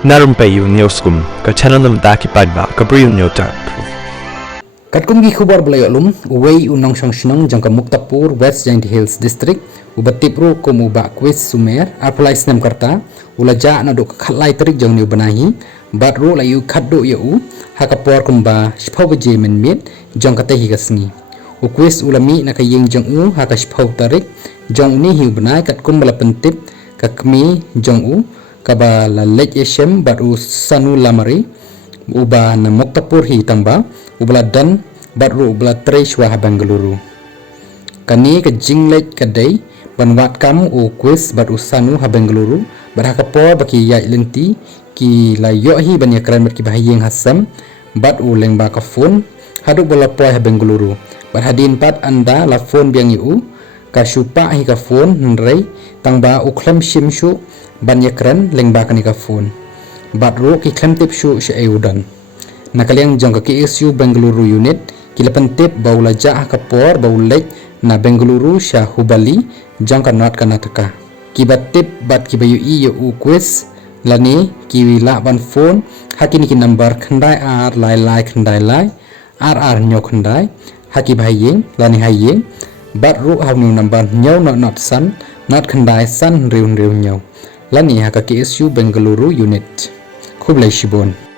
Na Rympei U Hynñiewtrep ka channel nabynta ki paidbah ka Bri U Hynñiewtrep. Katkum gi khubar blai alum uwei unong shangshunong jangka Muktapur West Giant Hills District ubatipru kum uba quiz sumer parasnam karta ulaja na do khalai tarik jong ni banahi batru la yu khaddo yu hakapor kumba shphawaje menmet jong kata hi gasngi u quiz ulami na kayeng jong u haka shphaw tarik jong ni hi banai katkum bala pentip kakmi jong u kaba la leit eshem baru sanu lamari uba na Muktapur hi tangba ubala dan baru ubala treshwa Bengaluru kani ke jinglek kadai banwat kam u quiz baru sanu Bengaluru barhakapor baki yai lenti ki la yohi banya kramat ki bahayeng hasam bat u lengba ka phone haduk bola poi Bengaluru barhadin pat anda la phone biang yu ka shupa hi ka phone nrei tangba u khlem shimshu banya kran lengba kani ka phone batru ki khlem tip shu she eudan nakaliang jong ka KSU Bengaluru unit kilapan tip baula ja kapor baulek na Bengaluru sha Hubali jong ka Karnataka kibat tip bat ki bayu i u quiz lani ki la ban phone hakini ki number khandai ar lai khandai lai ar nyok khandai haki bahayeng lani hayeng batru hawnu number nyaw not san not khandai san riu nyaw lani haka KSU Bengaluru unit Khublei Shibun.